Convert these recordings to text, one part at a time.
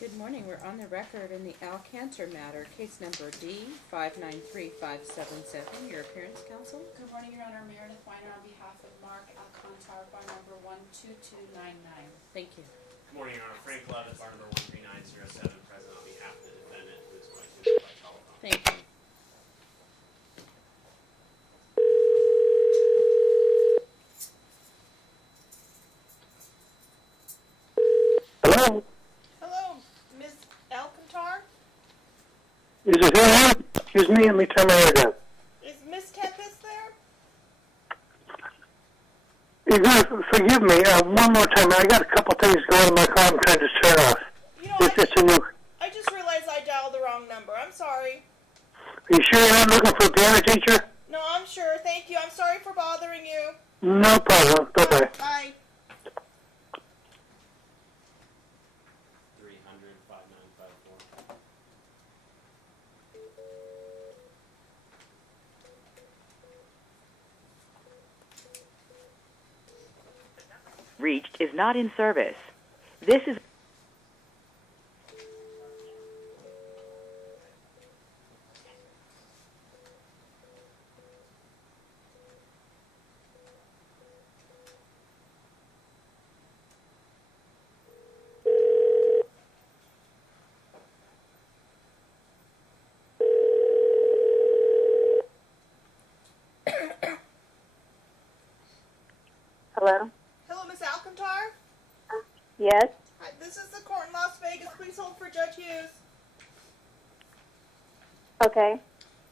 Good morning. We're on the record in the Alcantar matter, case number D-593577. Your appearance, counsel? Good morning, Your Honor. Meredith Weiner on behalf of Mark Alcantar, bar number 12299. Thank you. Good morning, Your Honor. Frank Levitt, bar number 13907, present on behalf of the defendant, who is going to be by telephone. Thank you. Hello? Hello, Ms. Alcantar? Is it here? Excuse me, let me turn my ear down. Is Miss Tempest there? You're going to forgive me one more time. I got a couple things going in my car I'm trying to turn off. You know, It's a new... I just realized I dialed the wrong number. I'm sorry. Are you sure you're not looking for a piano teacher? No, I'm sure. Thank you. I'm sorry for bothering you. No problem. Bye-bye. Bye. 300-5954. Reached is not in service. This is Hello? Hello, Miss Alcantar? Yes? Hi, this is the court in Las Vegas. Please hold for Judge Hughes. Okay.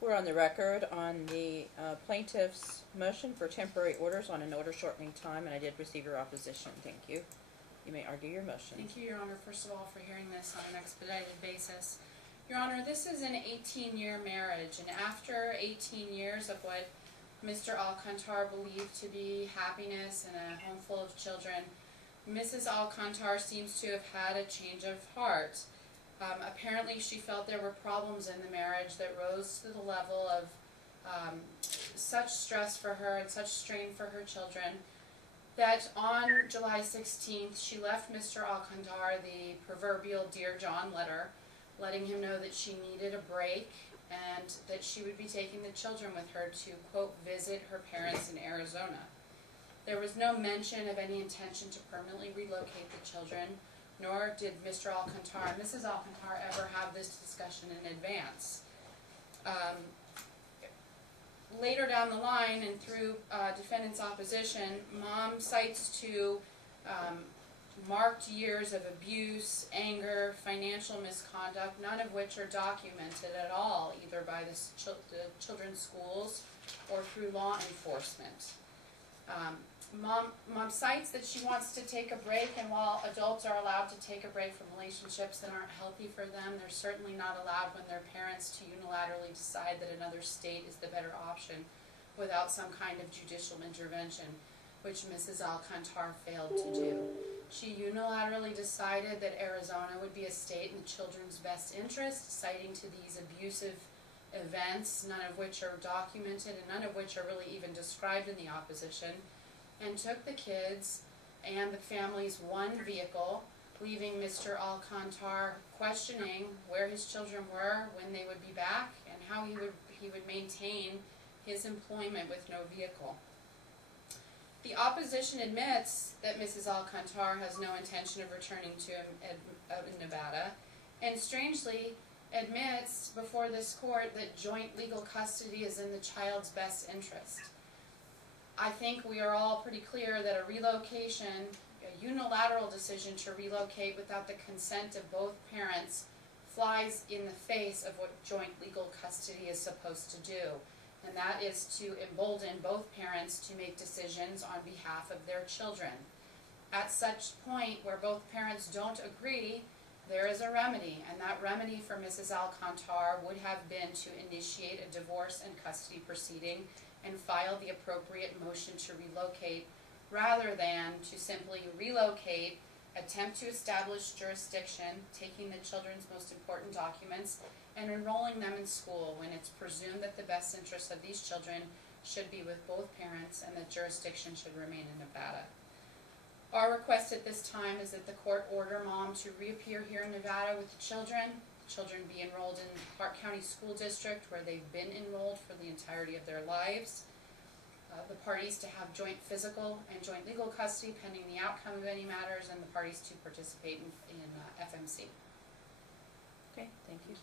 We're on the record on the plaintiff's motion for temporary orders on an order shortening time, and I did receive your opposition. Thank you. You may argue your motion. Thank you, Your Honor, first of all, for hearing this on an expedited basis. Your Honor, this is an 18-year marriage, and after 18 years of what Mr. Alcantar believed to be happiness and a home full of children, Mrs. Alcantar seems to have had a change of heart. Apparently she felt there were problems in the marriage that rose to the level of such stress for her and such strain for her children that on July 16th she left Mr. Alcantar the proverbial Dear John letter, letting him know that she needed a break and that she would be taking the children with her to, quote, visit her parents in Arizona. There was no mention of any intention to permanently relocate the children, nor did Mr. Alcantar and Mrs. Alcantar ever have this discussion in advance. Later down the line and through defendant's opposition, Mom cites two marked years of abuse, anger, financial misconduct, none of which are documented at all, either by the children's schools or through law enforcement. Mom cites that she wants to take a break, and while adults are allowed to take a break from relationships that aren't healthy for them, they're certainly not allowed when they're parents to unilaterally decide that another state is the better option without some kind of judicial intervention, which Mrs. Alcantar failed to do. She unilaterally decided that Arizona would be a state in the children's best interest, citing to these abusive events, none of which are documented and none of which are really even described in the opposition, and took the kids and the family's one vehicle, leaving Mr. Alcantar questioning where his children were, when they would be back, and how he would maintain his employment with no vehicle. The opposition admits that Mrs. Alcantar has no intention of returning to Nevada, and strangely admits before this court that joint legal custody is in the child's best interest. I think we are all pretty clear that a relocation, a unilateral decision to relocate without the consent of both parents, flies in the face of what joint legal custody is supposed to do. And that is to embolden both parents to make decisions on behalf of their children. At such point where both parents don't agree, there is a remedy, and that remedy for Mrs. Alcantar would have been to initiate a divorce and custody proceeding and file the appropriate motion to relocate, rather than to simply relocate, attempt to establish jurisdiction, taking the children's most important documents, and enrolling them in school when it's presumed that the best interests of these children should be with both parents and that jurisdiction should remain in Nevada. Our request at this time is that the court order mom to reappear here in Nevada with the children. The children be enrolled in Clark County School District where they've been enrolled for the entirety of their lives. The parties to have joint physical and joint legal custody pending the outcome of any matters, and the parties to participate in FMC. Okay, thank you.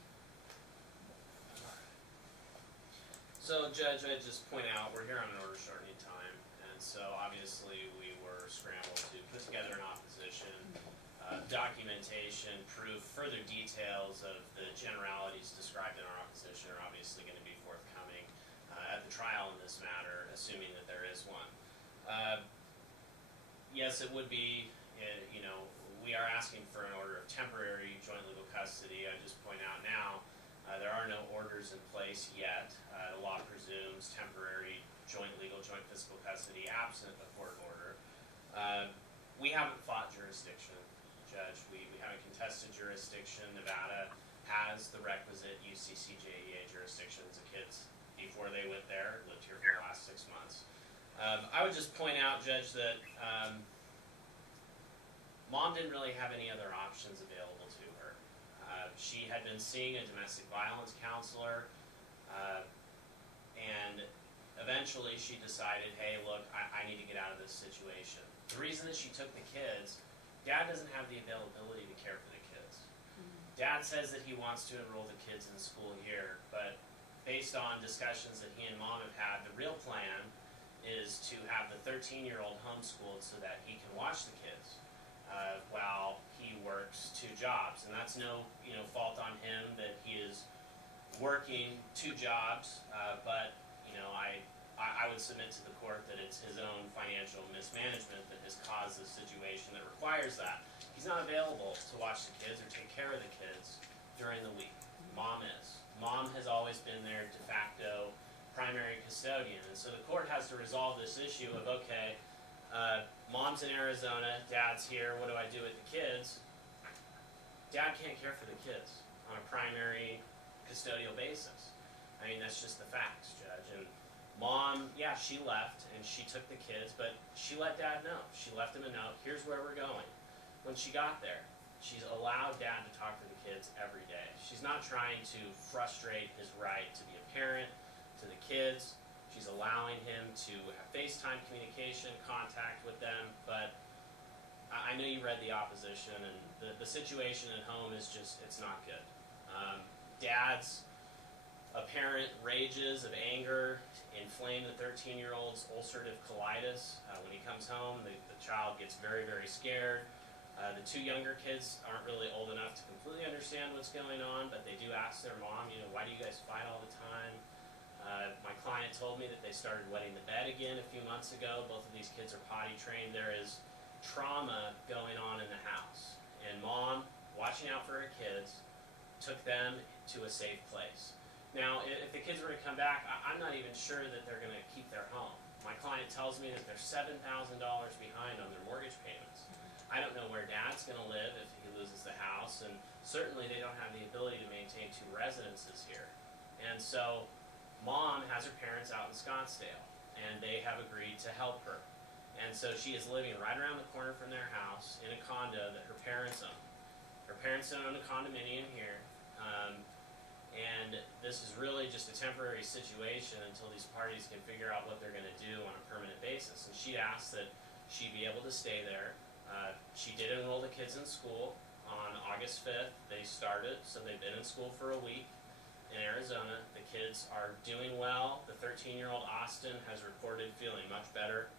So, Judge, I'd just point out, we're here on an order shortening time, and so obviously we were scrambled to put together an opposition, documentation, proof, further details of the generalities described in our opposition are obviously going to be forthcoming at the trial in this matter, assuming that there is one. Yes, it would be, we are asking for an order of temporary joint legal custody. I just point out now, there are no orders in place yet. The law presumes temporary joint legal, joint physical custody absent a court order. We haven't fought jurisdiction, Judge. We haven't contested jurisdiction. Nevada has the requisite UCCJEA jurisdictions. The kids, before they went there, lived here for the last 6 months. I would just point out, Judge, that Mom didn't really have any other options available to her. She had been seeing a domestic violence counselor, and eventually she decided, hey, look, I need to get out of this situation. The reason that she took the kids, Dad doesn't have the availability to care for the kids. Dad says that he wants to enroll the kids in school here, but based on discussions that he and Mom have had, the real plan is to have the 13-year-old homeschooled so that he can watch the kids while he works 2 jobs. And that's no fault on him that he is working 2 jobs, but I would submit to the court that it's his own financial mismanagement that has caused this situation that requires that. He's not available to watch the kids or take care of the kids during the week. Mom is. Mom has always been their de facto primary custodian, and so the court has to resolve this issue of, okay, Mom's in Arizona, Dad's here, what do I do with the kids? Dad can't care for the kids on a primary custodial basis. I mean, that's just the facts, Judge. And Mom, yeah, she left and she took the kids, but she let Dad know. She left him a note, here's where we're going. When she got there, she's allowed Dad to talk to the kids every day. She's not trying to frustrate his right to be a parent to the kids. She's allowing him to have FaceTime communication, contact with them, but I know you read the opposition, and the situation at home is just, it's not good. Dad's apparent rages of anger inflame the 13-year-old's ulcerative colitis. When he comes home, the child gets very, very scared. The 2 younger kids aren't really old enough to completely understand what's going on, but they do ask their mom, why do you guys fight all the time? My client told me that they started wetting the bed again a few months ago. Both of these kids are potty trained. There is trauma going on in the house. And Mom, watching out for her kids, took them to a safe place. Now, if the kids were to come back, I'm not even sure that they're going to keep their home. My client tells me that they're $7,000 behind on their mortgage payments. I don't know where Dad's going to live if he loses the house, and certainly they don't have the ability to maintain 2 residences here. And so Mom has her parents out in Scottsdale, and they have agreed to help her. And so she is living right around the corner from their house in a condo that her parents own. Her parents own a condominium here, and this is really just a temporary situation until these parties can figure out what they're going to do on a permanent basis. And she asked that she be able to stay there. She did enroll the kids in school on August 5th. They started, so they've been in school for a week in Arizona. The kids are doing well. The 13-year-old Austin has reported feeling much better,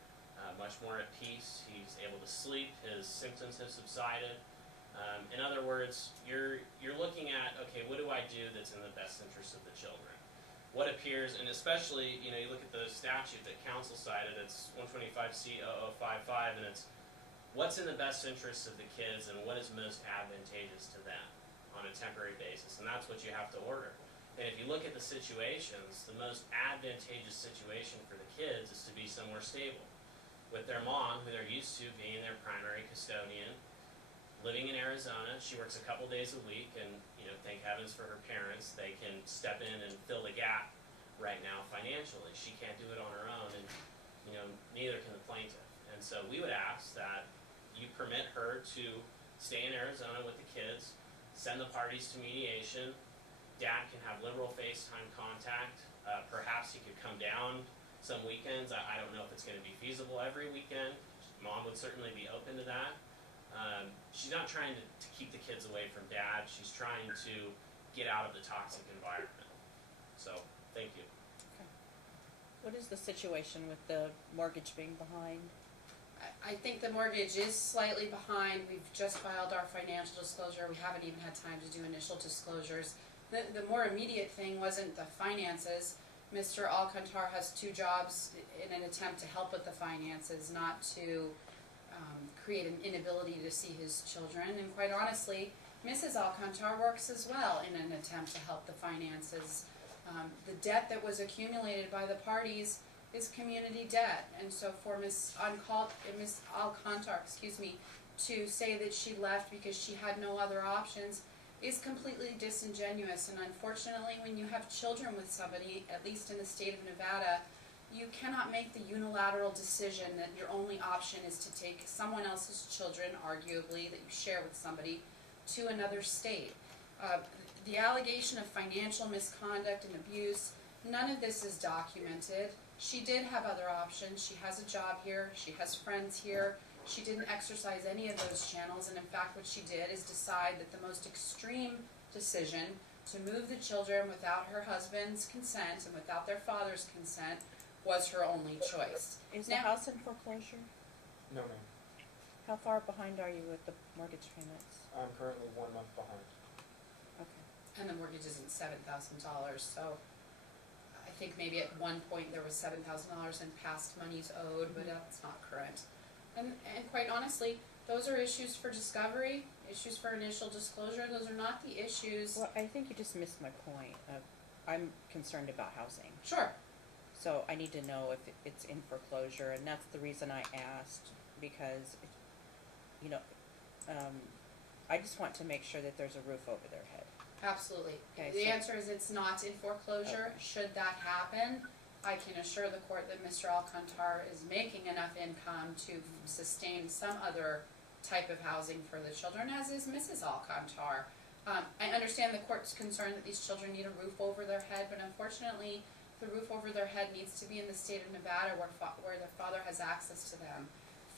much more at peace. He's able to sleep. His symptoms have subsided. In other words, you're looking at, okay, what do I do that's in the best interest of the children? What appears, and especially, you look at the statute that counsel cited, it's 125C0055, and it's what's in the best interest of the kids and what is most advantageous to them on a temporary basis, and that's what you have to order. And if you look at the situations, the most advantageous situation for the kids is to be somewhere stable with their mom, who they're used to being their primary custodian, living in Arizona. She works a couple days a week, and thank heavens for her parents. They can step in and fill the gap right now financially. She can't do it on her own, and neither can the plaintiff. And so we would ask that you permit her to stay in Arizona with the kids, send the parties to mediation. Dad can have liberal FaceTime contact. Perhaps he could come down some weekends. I don't know if it's going to be feasible every weekend. Mom would certainly be open to that. She's not trying to keep the kids away from Dad. She's trying to get out of the toxic environment. So, thank you. What is the situation with the mortgage being behind? I think the mortgage is slightly behind. We've just filed our financial disclosure. We haven't even had time to do initial disclosures. The more immediate thing wasn't the finances. Mr. Alcantar has 2 jobs in an attempt to help with the finances, not to create an inability to see his children. And quite honestly, Mrs. Alcantar works as well in an attempt to help the finances. The debt that was accumulated by the parties is community debt, and so for Ms. Alcantar, to say that she left because she had no other options is completely disingenuous. And unfortunately, when you have children with somebody, at least in the state of Nevada, you cannot make the unilateral decision that your only option is to take someone else's children, arguably, that you share with somebody, to another state. The allegation of financial misconduct and abuse, none of this is documented. She did have other options. She has a job here. She has friends here. She didn't exercise any of those channels, and in fact what she did is decide that the most extreme decision to move the children without her husband's consent and without their father's consent was her only choice. Is the house in foreclosure? No, ma'am. How far behind are you with the mortgage payments? I'm currently 1 month behind. Okay. And the mortgage isn't $7,000, so I think maybe at one point there was $7,000 in past monies owed, but that's not current. And quite honestly, those are issues for discovery, issues for initial disclosure. Those are not the issues. Well, I think you just missed my point. I'm concerned about housing. Sure. So I need to know if it's in foreclosure, and that's the reason I asked, because, I just want to make sure that there's a roof over their head. Absolutely. Okay, The so- answer is it's not in foreclosure. Okay. Should that happen, I can assure the court that Mr. Alcantar is making enough income to sustain some other type of housing for the children, as is Mrs. Alcantar. I understand the court's concern that these children need a roof over their head, but unfortunately, the roof over their head needs to be in the state of Nevada where their father has access to them.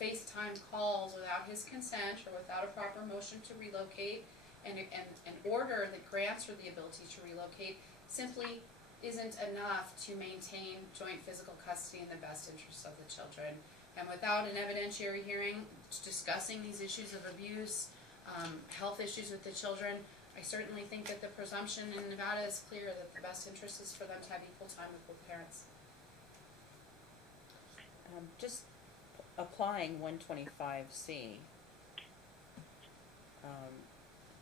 FaceTime calls without his consent or without a proper motion to relocate and an order that grants her the ability to relocate simply isn't enough to maintain joint physical custody in the best interests of the children. And without an evidentiary hearing discussing these issues of abuse, health issues with the children, I certainly think that the presumption in Nevada is clear that the best interest is for them to have equal time with both parents. Just applying 125C,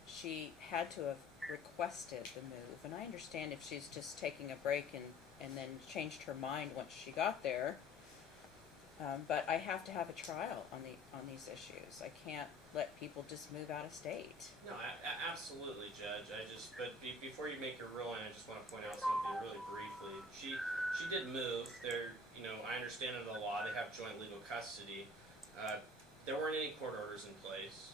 she had to have requested the move, and I understand if she's just taking a break and then changed her mind once she got there, but I have to have a trial on these issues. I can't let people just move out of state. No, absolutely, Judge. Before you make your ruling, I just want to point out something really briefly. She did move. I understand under the law they have joint legal custody. There weren't any court orders in place.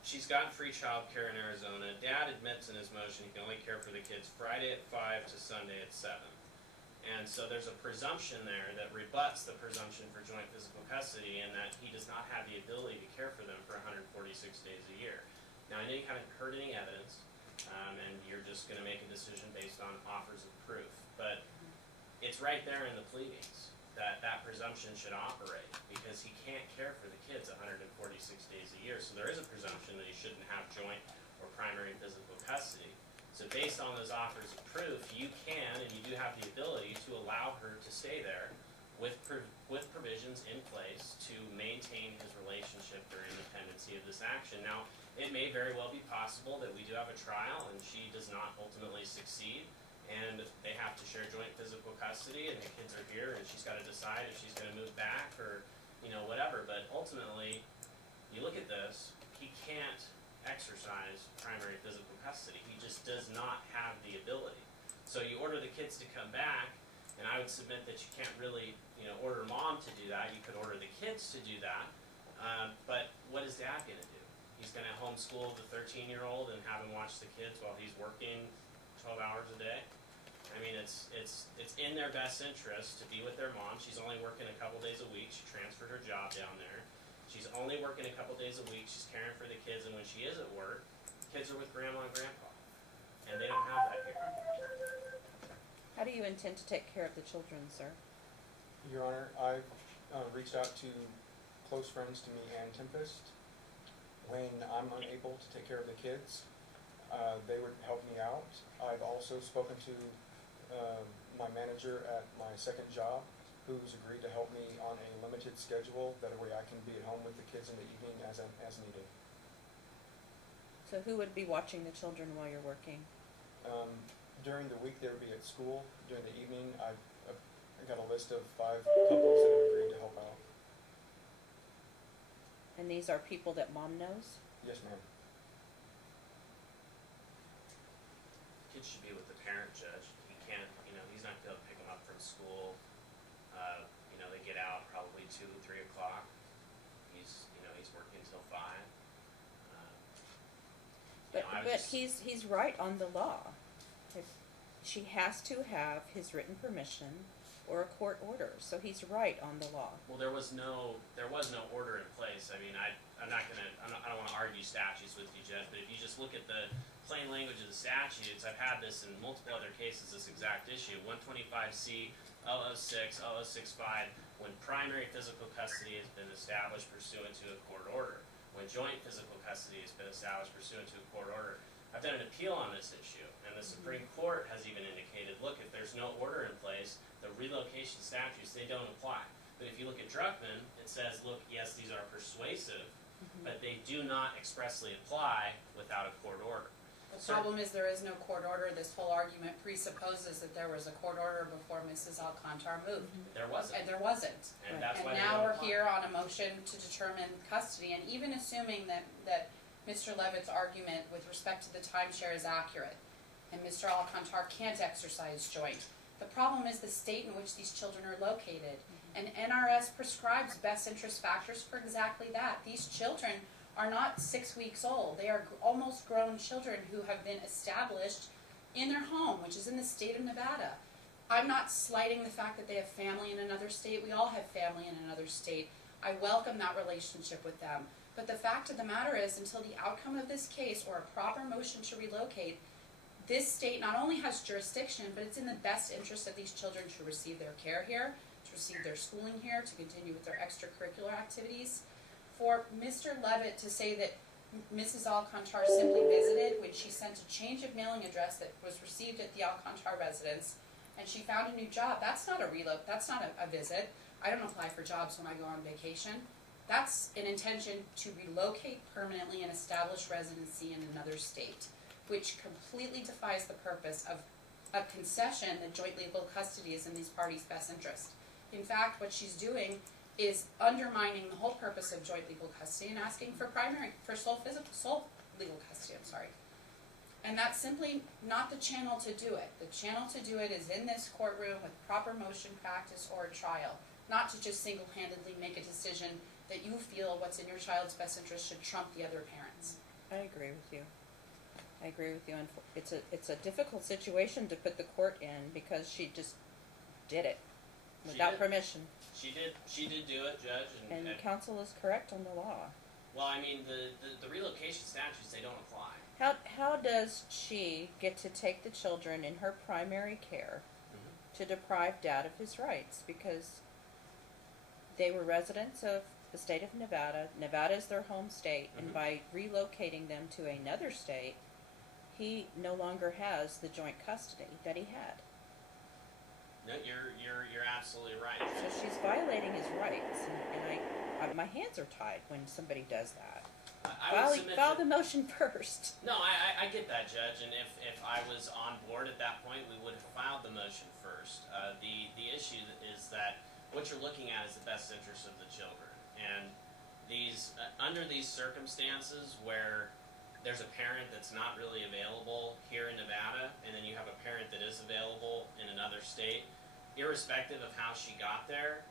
She's gotten free child care in Arizona. Dad admits in his motion he can only care for the kids Friday at 5 to Sunday at 7. And so there's a presumption there that rebuts the presumption for joint physical custody, and that he does not have the ability to care for them for 146 days a year. Now, I know you haven't heard any evidence, and you're just going to make a decision based on offers of proof, but it's right there in the pleadings that presumption should operate, because he can't care for the kids 146 days a year. So there is a presumption that he shouldn't have joint or primary physical custody. So based on those offers of proof, you can and you do have the ability to allow her to stay there with provisions in place to maintain his relationship during the pendency of this action. Now, it may very well be possible that we do have a trial and she does not ultimately succeed, and they have to share joint physical custody, and the kids are here, and she's got to decide if she's going to move back or, whatever. But ultimately, you look at this, he can't exercise primary physical custody. He just does not have the ability. So you order the kids to come back, and I would submit that you can't really, order mom to do that. You could order the kids to do that, But what is dad gonna do? He's gonna homeschool the 13-year-old and have him watch the kids while he's working 12 hours a day? I mean, it's in their best interest to be with their mom. She's only working a couple days a week. She transferred her job down there. She's only working a couple days a week. She's caring for the kids, and when she is at work, kids are with grandma and grandpa, and they don't have that here. How do you intend to take care of the children, sir? Your Honor, I've reached out to close friends to me and Tempest. When I'm unable to take care of the kids, they would help me out. I've also spoken to my manager at my second job, who's agreed to help me on a limited schedule. That way I can be at home with the kids in the evening as needed. So who would be watching the children while you're working? During the week, they would be at school. During the evening, I got a list of 5 couples that have agreed to help out. And these are people that mom knows? Yes, ma'am. Kids should be with the parent, Judge. He can't, he's not gonna pick them up from school. They get out probably 2, 3 o'clock. He's working till 5. But he's right on the law. She has to have his written permission or a court order, so he's right on the law. Well, there was no order in place. I mean, I don't wanna argue statutes with you, Judge, but if you just look at the plain language of the statutes, I've had this in multiple other cases, this exact issue, 125C, 006, 065, when primary physical custody has been established pursuant to a court order, when joint physical custody has been established pursuant to a court order. I've done an appeal on this issue, and the Supreme Court has even indicated, look, if there's no order in place, the relocation statutes, they don't apply. But if you look at Druckmann, it says, look, yes, these are persuasive, but they do not expressly apply without a court order. The problem is there is no court order. This whole argument presupposes that there was a court order before Mrs. Alcantar moved. There wasn't. And there wasn't. And that's why And they now don't we're apply. here on a motion to determine custody, and even assuming that Mr. Levitt's argument with respect to the timeshare is accurate, and Mr. Alcantar can't exercise joint, the problem is the state in which these children are located. And NRS prescribes best interest factors for exactly that. These children are not 6 weeks old. They are almost grown children who have been established in their home, which is in the state of Nevada. I'm not slighting the fact that they have family in another state. We all have family in another state. I welcome that relationship with them. But the fact of the matter is, until the outcome of this case or a proper motion to relocate, this state not only has jurisdiction, but it's in the best interest of these children to receive their care here, to receive their schooling here, to continue with their extracurricular activities. For Mr. Levitt to say that Mrs. Alcantar simply visited when she sent a change of mailing address that was received at the Alcantar residence, and she found a new job, that's not a visit. I don't apply for jobs when I go on vacation. That's an intention to relocate permanently and establish residency in another state, which completely defies the purpose of a concession that joint legal custody is in these parties' best interest. In fact, what she's doing is undermining the whole purpose of joint legal custody and asking for sole legal custody, And that's simply not the channel to do it. The channel to do it is in this courtroom with proper motion practice or a trial, not to just single-handedly make a decision that you feel what's in your child's best interest should trump the other parents. I agree with you. And it's a difficult situation to put the court in because she just did it without permission. She did do it, Judge, And counsel is correct on the law. well, I mean, the relocation statutes, they don't apply. How does she get to take the children in her primary care to deprive Dad of his rights? Because they were residents of the state of Nevada. Nevada is their home state, and by relocating them to another state, he no longer has the joint custody that he had. No, you're absolutely right. So she's violating his rights, and my hands are tied when somebody does that. I would submit File that- the motion first. No, I get that, Judge, and if I was on board at that point, we would have filed the motion first. The issue is that what you're looking at is the best interest of the children, and under these circumstances where there's a parent that's not really available here in Nevada, and then you have a parent that is available in another state, irrespective of how she got there,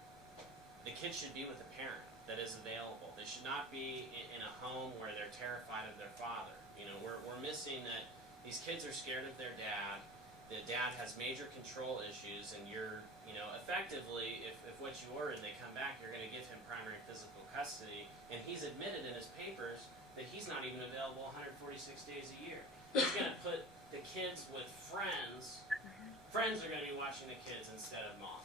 the kid should be with the parent. that is available. They should not be in a home where they're terrified of their father. You know, we're missing that these kids are scared of their dad. The dad has major control issues, and you're, you know, effectively, if what you order and they come back, you're going to give him primary physical custody, and he's admitted in his papers that he's not even available 146 days a year. He's going to put the kids with friends. Friends are going to be watching the kids instead of mom.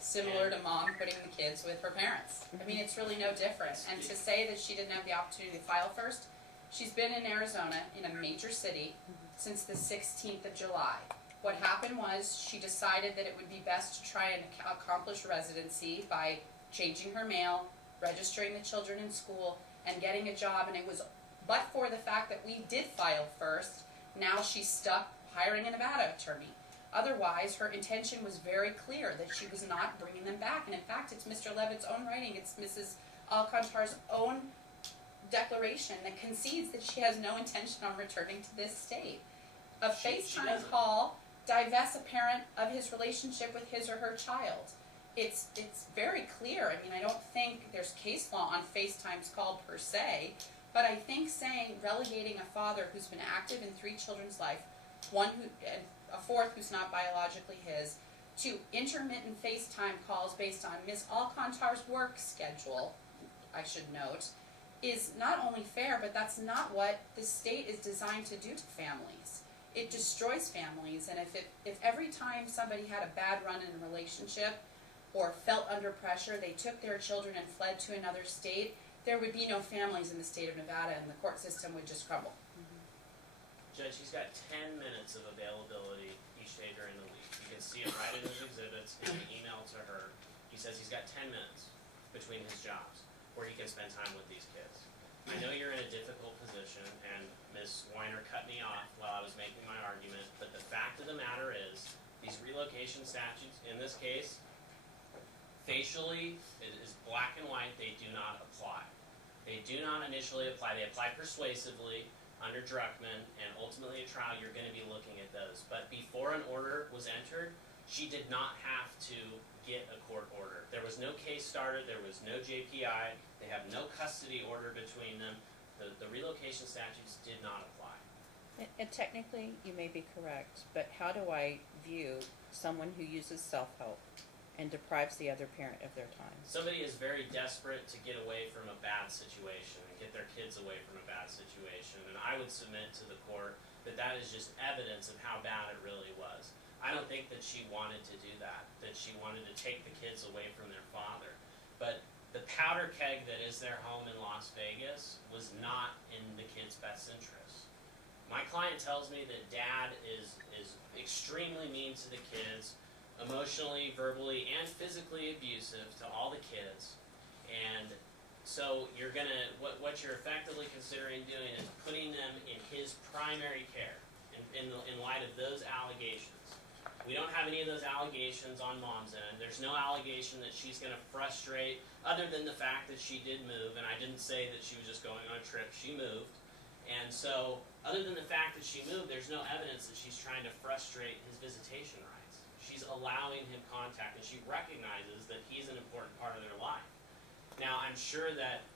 Similar to mom putting the kids with her parents. I mean, it's really no different. And to say that she didn't have the opportunity to file first, she's been in Arizona, in a major city, since the 16th of July. What happened was she decided that it would be best to try and accomplish residency by changing her mail, registering the children in school, and getting a job. And it was, but for the fact that we did file first, now she's stuck hiring a Nevada attorney. Otherwise, her intention was very clear that she was not bringing them back. And in fact, it's Mr. Levitt's own writing, it's Mrs. Alcantar's own declaration that concedes that she has no intention on returning to this state. A She FaceTime doesn't. call divests a parent of his relationship with his or her child. It's very clear. I mean, I don't think there's case law on FaceTimes called per se, but I think saying relegating a father who's been active in 3 children's life, one who and a fourth who's not biologically his, to intermittent FaceTime calls based on Ms. Alcantar's work schedule, I should note, is not only fair, but that's not what the state is designed to do to families. It destroys families, and if every time somebody had a bad run in a relationship or felt under pressure, they took their children and fled to another state, there would be no families in the state of Nevada, and the court system would just crumble. Judge, he's got 10 minutes of availability each day during the week. You can see it right in his exhibits, in the email to her. He says he's got 10 minutes between his jobs where he can spend time with these kids. I know you're in a difficult position, and Ms. Weiner cut me off while I was making my argument, but the fact of the matter is, these relocation statutes, in this case, facially, it is black and white, they do not apply. They do not initially apply. They apply persuasively under Druckmann, and ultimately at trial, you're going to be looking at those. But before an order was entered, she did not have to get a court order. There was no case started, there was no JPI, they have no custody order between them. The relocation statutes did not apply. And technically, you may be correct, but how do I view someone who uses self-help and deprives the other parent of their time? Somebody is very desperate to get away from a bad situation and get their kids away from a bad situation, and I would submit to the court that that is just evidence of how bad it really was. I don't think that she wanted to do that she wanted to take the kids away from their father. But the powder keg that is their home in Las Vegas was not in the kids' best interest. My client tells me that dad is extremely mean to the kids, emotionally, verbally, and physically abusive to all the kids. And so you're gonna, what you're effectively considering doing is putting them in his primary care in light of those allegations. We don't have any of those allegations on mom's end. There's no allegation that she's gonna frustrate, other than the fact that she did move, and I didn't say that she was just going on a trip, she moved. And so, other than the fact that she moved, there's no evidence that she's trying to frustrate his visitation rights. She's allowing him contact, and she recognizes that he's an important part of their life. Now, I'm sure that,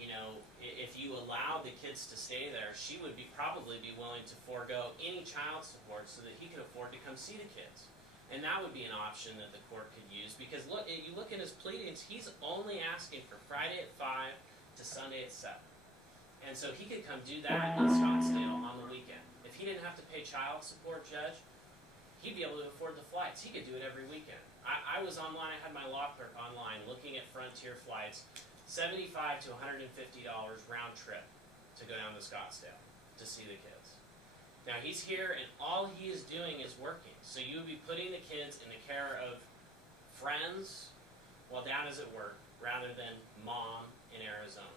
you know, if you allow the kids to stay there, she would probably be willing to forego any child support so that he could afford to come see the kids. And that would be an option that the court could use, because look, you look at his pleadings, he's only asking for Friday at 5 to Sunday at 7. And so he could come do that in Scottsdale on the weekend. If he didn't have to pay child support, Judge, he'd be able to afford the flights. He could do it every weekend. I was online, I had my law clerk online looking at Frontier flights, $75 to $150 round trip to go down to Scottsdale to see the kids. Now he's here and all he is doing is working. So you would be putting the kids in the care of friends while dad is at work rather than mom in Arizona.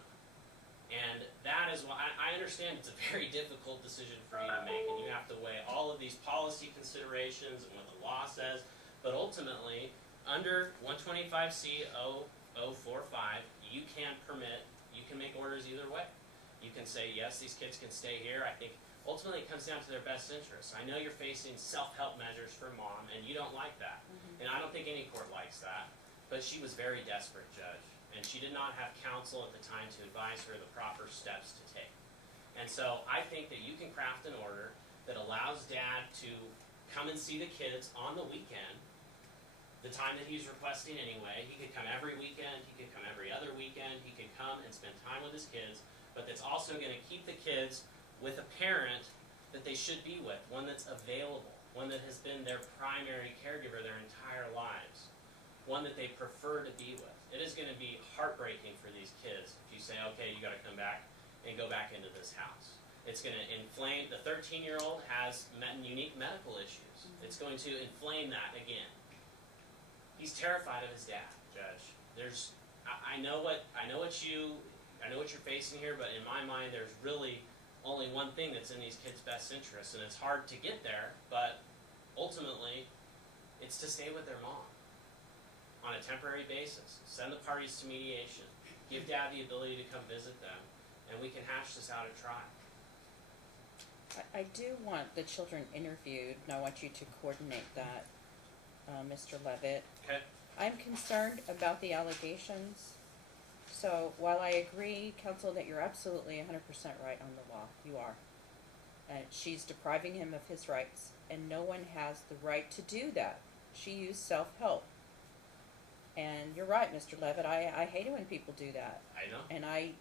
And that is why I understand it's a very difficult decision for you to make, and you have to weigh all of these policy considerations and what the law says. But ultimately, under 125C0045, you can make orders either way. You can say, yes, these kids can stay here. I think ultimately it comes down to their best interests. I know you're facing self-help measures for mom, and you don't like that. And I don't think any court likes that. But she was very desperate, Judge. and she did not have counsel at the time to advise her the proper steps to take. And so I think that you can craft an order that allows dad to come and see the kids on the weekend, the time that he's requesting anyway. He could come every weekend, he could come every other weekend, he could come and spend time with his kids, but that's also gonna keep the kids with a parent that they should be with, one that's available, one that has been their primary caregiver their entire lives, one that they prefer to be with. It is gonna be heartbreaking for these kids if you say, okay, you gotta come back and go back into this house. It's gonna inflame, the 13-year-old has unique medical issues. It's going to inflame that again. He's terrified of his dad, Judge. I know what you're facing here, but in my mind, there's really only one thing that's in these kids' best interests, and it's hard to get there, but ultimately, it's to stay with their mom on a temporary basis. Send the parties to mediation. Give dad the ability to come visit them, and we can hash this out at trial. I do want the children interviewed, and I want you to coordinate that, Mr. Levitt. Okay. I'm concerned about the allegations. So while I agree, counsel, that you're absolutely 100% right on the law, you are. She's depriving him of his rights, and no one has the right to do that. She used self-help. And you're right, Mr. Levitt, I hate it when people do that. I know. And I,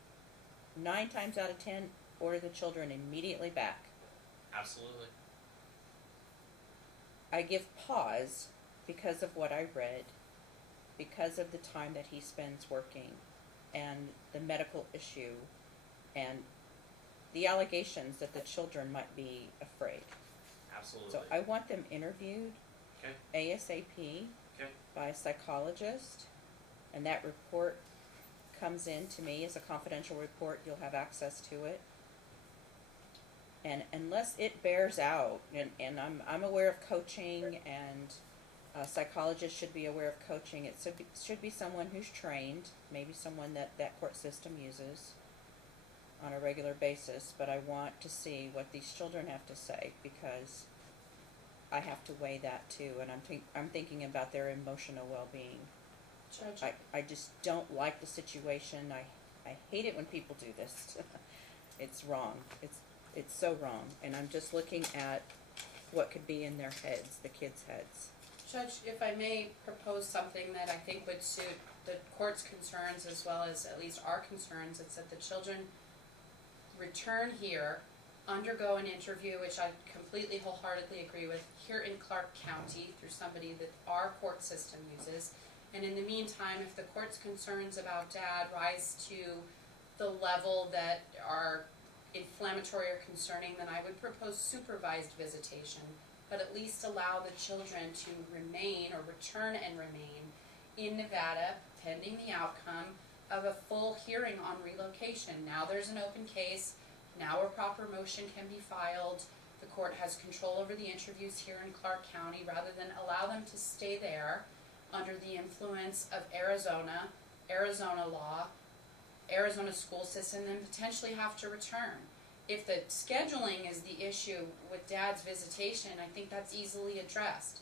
9 times out of 10, order the children immediately back. Absolutely. I give pause because of what I read, because of the time that he spends working, and the medical issue, and the allegations that the children might be afraid. Absolutely. So I want them interviewed Okay. ASAP Okay. by a psychologist, and that report comes in to me as a confidential report. You'll have access to it. And unless it bears out, and I'm aware of coaching, and psychologists should be aware of coaching. It should be someone who's trained, maybe someone that court system uses on a regular basis, but I want to see what these children have to say, because I have to weigh that too, and I'm thinking about their emotional well-being. Judge, I just don't like the situation. I hate it when people do this. It's wrong. It's so wrong, and I'm just looking at what could be in their heads, the kids' heads. Judge, if I may propose something that I think would suit the court's concerns as well as at least our concerns, it's that the children return here, undergo an interview, which I completely wholeheartedly agree with, here in Clark County through somebody that our court system uses. And in the meantime, if the court's concerns about dad rise to the level that are inflammatory or concerning, then I would propose supervised visitation, but at least allow the children to remain or return and remain in Nevada pending the outcome of a full hearing on relocation. Now there's an open case, now a proper motion can be filed, the court has control over the interviews here in Clark County, rather than allow them to stay there under the influence of Arizona law, Arizona school system, then potentially have to return. If the scheduling is the issue with dad's visitation, I think that's easily addressed.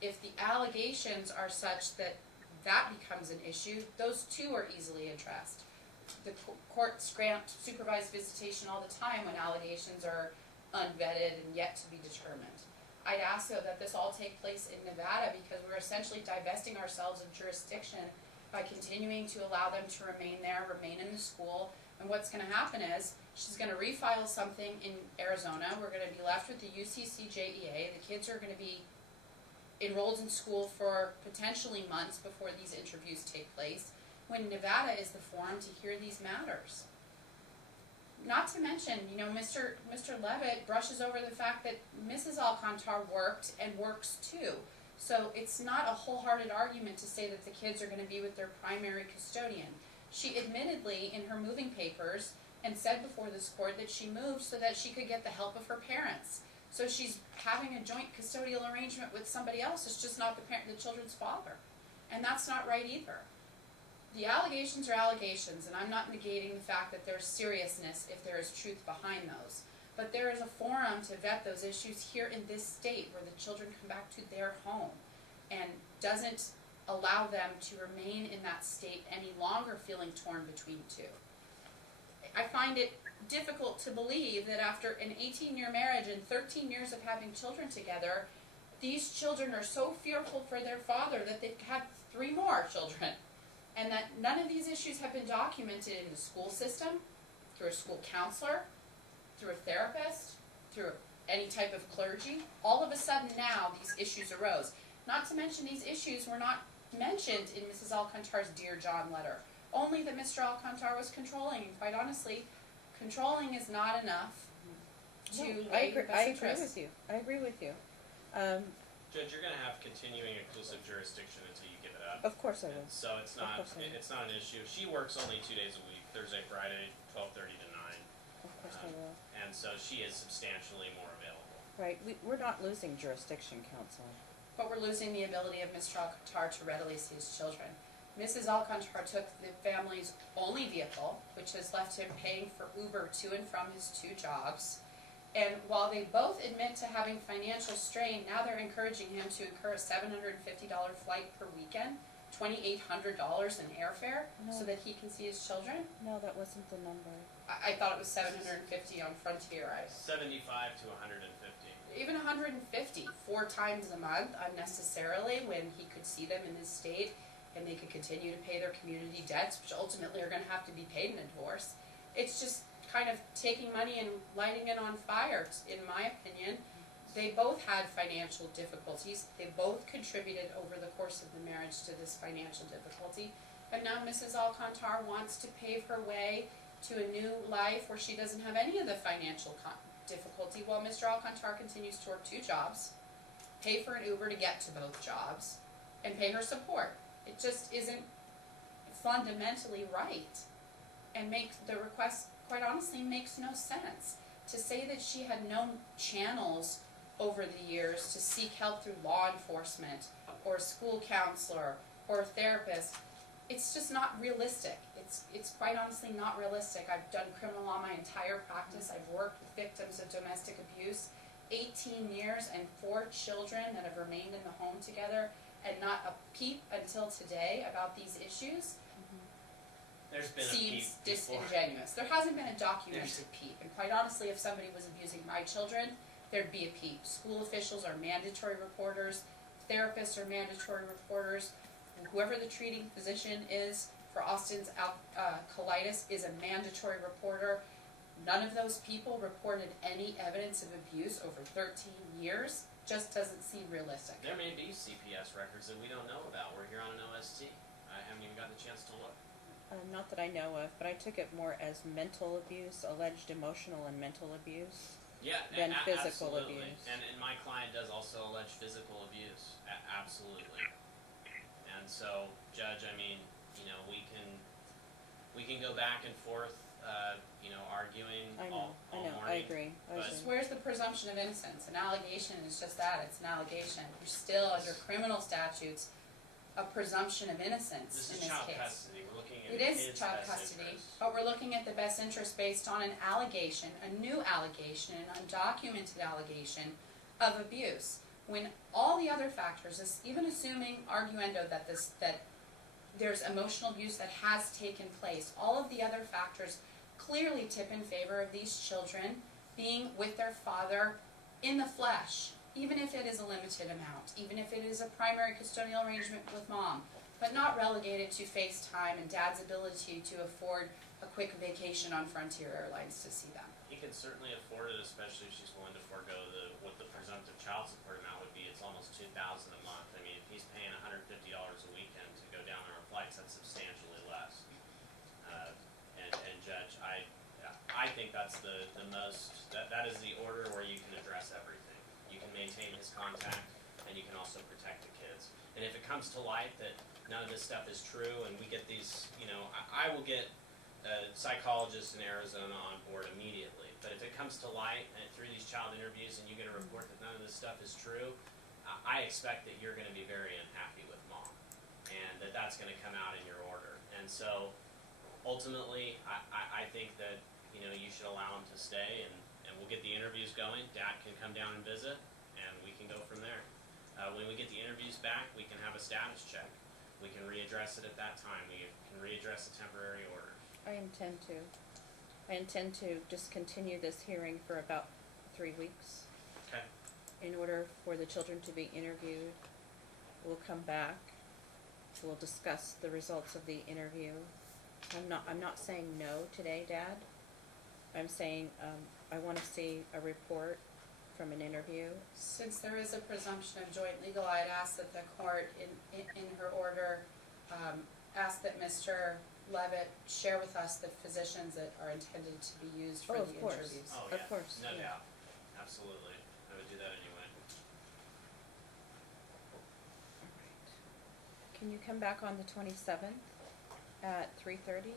If the allegations are such that that becomes an issue, those two are easily addressed. The courts grant supervised visitation all the time when allegations are unvetted and yet to be determined. I'd ask though that this all take place in Nevada, because we're essentially divesting ourselves of jurisdiction by continuing to allow them to remain there, remain in the school. And what's going to happen is she's going to refile something in Arizona. We're going to be left with the UCCJEA. The kids are going to be enrolled in school for potentially months before these interviews take place, when Nevada is the forum to hear these matters. Not to mention, Mr. Levitt brushes over the fact that Mrs. Alcantar worked and works too. So it's not a wholehearted argument to say that the kids are going to be with their primary custodian. She admittedly, in her moving papers, and said before this court that she moved so that she could get the help of her parents. So she's having a joint custodial arrangement with somebody else. It's just not the children's father. And that's not right either. The allegations are allegations, and I'm not negating the fact that there's seriousness if there is truth behind those. But there is a forum to vet those issues here in this state, where the children come back to their home and doesn't allow them to remain in that state any longer, feeling torn between two. I find it difficult to believe that after an 18-year marriage and 13 years of having children together, these children are so fearful for their father that they've had 3 more children, and that none of these issues have been documented in the school system, through a school counselor, through a therapist, through any type of clergy. All of a sudden now these issues arose. Not to mention these issues were not mentioned in Mrs. Alcantar's Dear John letter. Only that Mr. Alcantar was controlling, and quite honestly, controlling is not enough to weigh your best I agree interests. with you. I agree with you. Judge, you're gonna have continuing exclusive jurisdiction until you give it up. Of course I will. And so it's not, course I will. it's not an issue. She works only 2 days a week, Thursday, Friday, 12:30 to 9. Of course I will. And so she is substantially more available. Right, we're not losing jurisdiction, counsel. But we're losing the ability of Mr. Alcantar to readily see his children. Mrs. Alcantar took the family's only vehicle, which has left him paying for Uber to and from his 2 jobs. And while they both admit to having financial strain, now they're encouraging him to incur a $750 flight per weekend, $2,800 in airfare, so No. that he can see his children. No, that wasn't the number. I thought it was $750 on Frontier. 75 to 150. Even 150, 4 times a month unnecessarily, when he could see them in this state and they could continue to pay their community debts, which ultimately are going to have to be paid in a divorce. It's just kind of taking money and lighting it on fire, in my opinion. They both had financial difficulties. They both contributed over the course of the marriage to this financial difficulty. But now Mrs. Alcantar wants to pave her way to a new life where she doesn't have any of the financial difficulty, while Mr. Alcantar continues to work 2 jobs, pay for an Uber to get to both jobs, and pay her support. It just isn't fundamentally right, and makes the request, quite honestly, makes no sense. To say that she had no channels over the years to seek help through law enforcement, or a school counselor, or a therapist, it's just not realistic. It's quite honestly not realistic. I've done criminal law my entire practice. I've worked with victims of domestic abuse, 18 years and 4 children that have remained in the home together, and not a peep until today about these issues There's been a seems peep before. disingenuous. There hasn't been a documented peep, and quite honestly, if somebody was abusing my children, there'd be a peep. School officials are mandatory reporters, therapists are mandatory reporters, whoever the treating physician is for Austin's colitis is a mandatory reporter. None of those people reported any evidence of abuse over 13 years. Just doesn't seem realistic. There may be CPS records that we don't know about. We're here on an OST. I haven't even gotten a chance to look. Not that I know of, but I took it more as mental abuse, alleged emotional and mental abuse. Yeah, Than physical absolutely. abuse. And my client does also allege physical abuse. Absolutely. And so, Judge, I mean, you know, we can go back and forth, you know, arguing I know, all I know, morning. I agree. but- Where's the presumption of innocence? An allegation is just that, it's an allegation. You're still under criminal statutes, a presumption of innocence This in is this child case. custody. We're looking at It the is kid's child best custody, interest. but we're looking at the best interest based on an allegation, a new allegation, an undocumented allegation of abuse. When all the other factors, even assuming arguendo that there's emotional abuse that has taken place, all of the other factors clearly tip in favor of these children being with their father in the flesh, even if it is a limited amount, even if it is a primary custodial arrangement with mom, but not relegated to FaceTime and dad's ability to afford a quick vacation on Frontier Airlines to see them. He can certainly afford it, especially if she's willing to forego what the presumptive child support amount would be. It's almost $2,000 a month. I mean, if he's paying $150 a weekend to go down there on flights, that's substantially less. And Judge, I think that's the most, that is the order where you can address everything. You can maintain his contact, and you can also protect the kids. And if it comes to light that none of this stuff is true, and we get these, you know, I will get psychologists in Arizona on board immediately. But if it comes to light and through these child interviews and you get a report that none of this stuff is true, I expect that you're going to be very unhappy with mom, and that's going to come out in your order. And so, ultimately, I think that, you know, you should allow him to stay, and we'll get the interviews going. Dad can come down and visit, and we can go from there. When we get the interviews back, we can have a status check. We can readdress it at that time. We can readdress the temporary order. I intend to just continue this hearing for about 3 weeks. Okay. In order for the children to be interviewed. We'll come back, we'll discuss the results of the interview. I'm not saying no today, Dad. I'm saying, I wanna see a report from an interview. Since there is a presumption of joint legal, I'd ask that the court, in her order, ask that Mr. Levitt share with us the physicians that are intended to be used for Oh, the of course. interviews. Oh, Of yeah, course, no yeah. doubt, absolutely, I would do that anyway. Can you come back on the 27th at 3:30?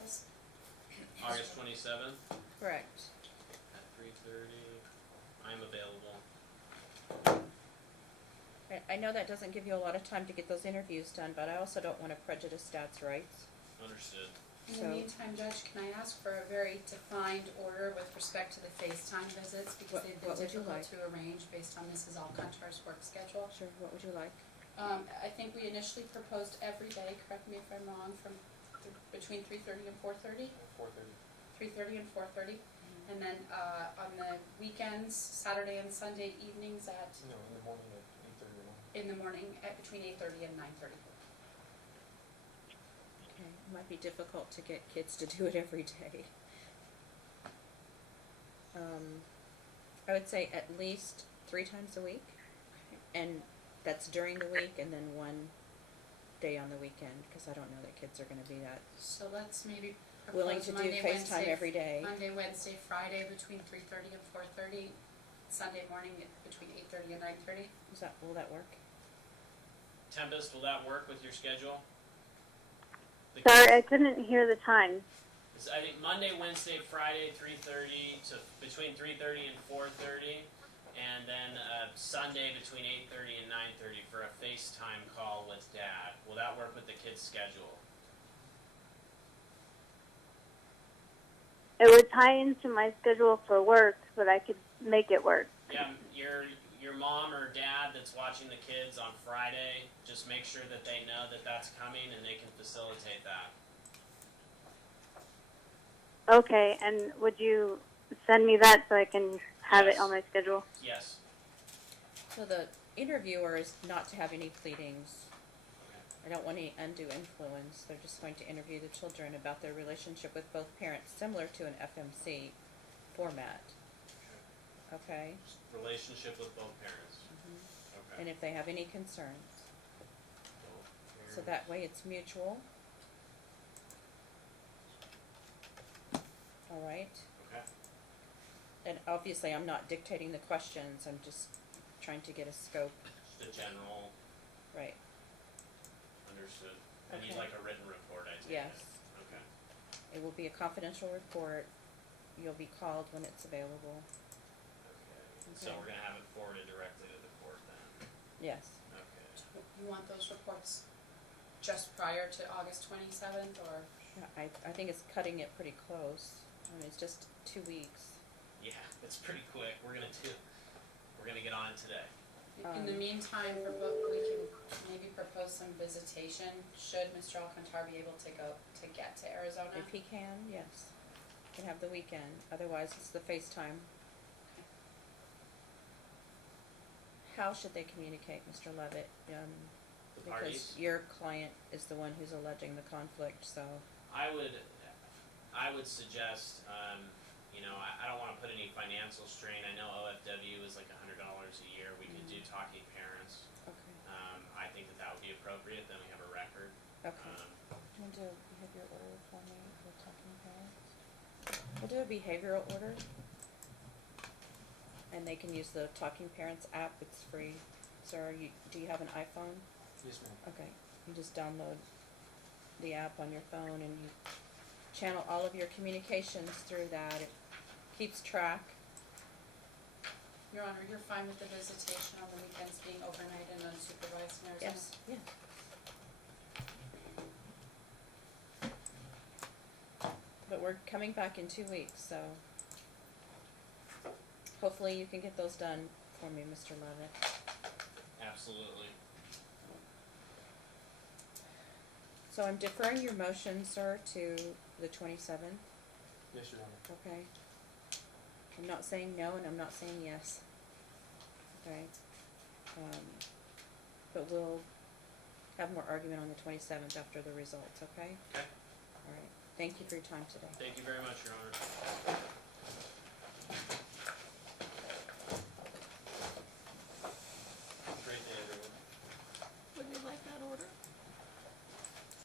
Yes. August 27th Correct. at 3:30, I'm available. I know that doesn't give you a lot of time to get those interviews done, but I also don't wanna prejudice Dad's rights. Understood. In the So- meantime, Judge, can I ask for a very defined order with respect to the FaceTime visits, because What- they've been what would you difficult like? to arrange based on Mrs. Alcantar's work schedule. Sure, what would you like? I think we initially proposed every day, correct me if I'm wrong, from between 3:30 and 4:30? 4:30. 3:30 and 4:30, and then on the weekends, Saturday and Sunday evenings No, in the morning at 8:30 or 9. in the morning at between 8:30 and 9:30. Okay, it might be difficult to get kids to do it every day. I would say at least 3 times a week, and that's during the week, and then 1 day on the weekend, because I don't know that kids are gonna be that So let's maybe willing propose to do Monday, FaceTime Wednesday, every day. Monday, Wednesday, Friday between 3:30 and 4:30, Sunday morning between 8:30 and 9:30. Will that work? Tempest, will that work with your schedule? The Sorry, kids- I couldn't hear the time. I think Monday, Wednesday, Friday, 3:30 to between 3:30 and 4:30, and then Sunday between 8:30 and 9:30 for a FaceTime call with Dad. Will that work with the kids' schedule? It would tie into my schedule for work, but I could make it work. Yeah, your mom or dad that's watching the kids on Friday, just make sure that they know that that's coming and they can facilitate that. Okay, and would you send me that so I can have Yes. it on my schedule? Yes. So the interviewer is not to have any pleadings. I don't want any undue influence. They're just going to interview the children about their relationship with both parents, similar to an FMC format. Okay? Relationship with both parents. Okay. And if they have any concerns. Both So that way it's mutual. All right? Okay. And obviously I'm not dictating the questions, I'm just trying to get a scope, Just a general, right? understood. And you'd Okay. like a written report, I take it? Yes. Okay. It will be a confidential report. You'll be called when it's available. Okay. So Okay. we're gonna have it forwarded directly to the court then? Yes. Okay. You want those reports just prior to August 27th, or? Yeah, I think it's cutting it pretty close. I mean, it's just 2 weeks. Yeah, it's pretty quick. We're gonna get on it today. In the meantime, we can maybe propose some visitation, should Mr. Alcantar be able to get to Arizona? If he can, yes. Can have the weekend. Otherwise, it's the FaceTime. How should they communicate, Mr. Levitt? The Because parties? your client is the one who's alleging the conflict, so. I would suggest, I don't wanna put any financial strain. I know OFW is like $100 a year. We could do talking parents. Okay. I think that would be appropriate, then we have a record. Okay. Do you want to do a behavioral order for me for talking parents? We'll do a behavioral order. And they can use the Talking Parents app, it's free. Sir, do you have an iPhone? Yes, ma'am. Okay, you just download the app on your phone and you channel all of your communications through that. It keeps track. Your Honor, you're fine with the visitation on the weekends being overnight and unsupervised in Arizona? Yes, yeah. we're coming back in 2 weeks, so hopefully you can get those done for me, Mr. Levitt. Absolutely. So I'm deferring your motion, sir, to the 27th, Yes, Your Honor. okay? I'm not saying no and I'm not saying yes. Okay? But we'll have more argument on the 27th after the results, okay? Okay. All right. Thank you for your time today. Thank you very much, Your Honor.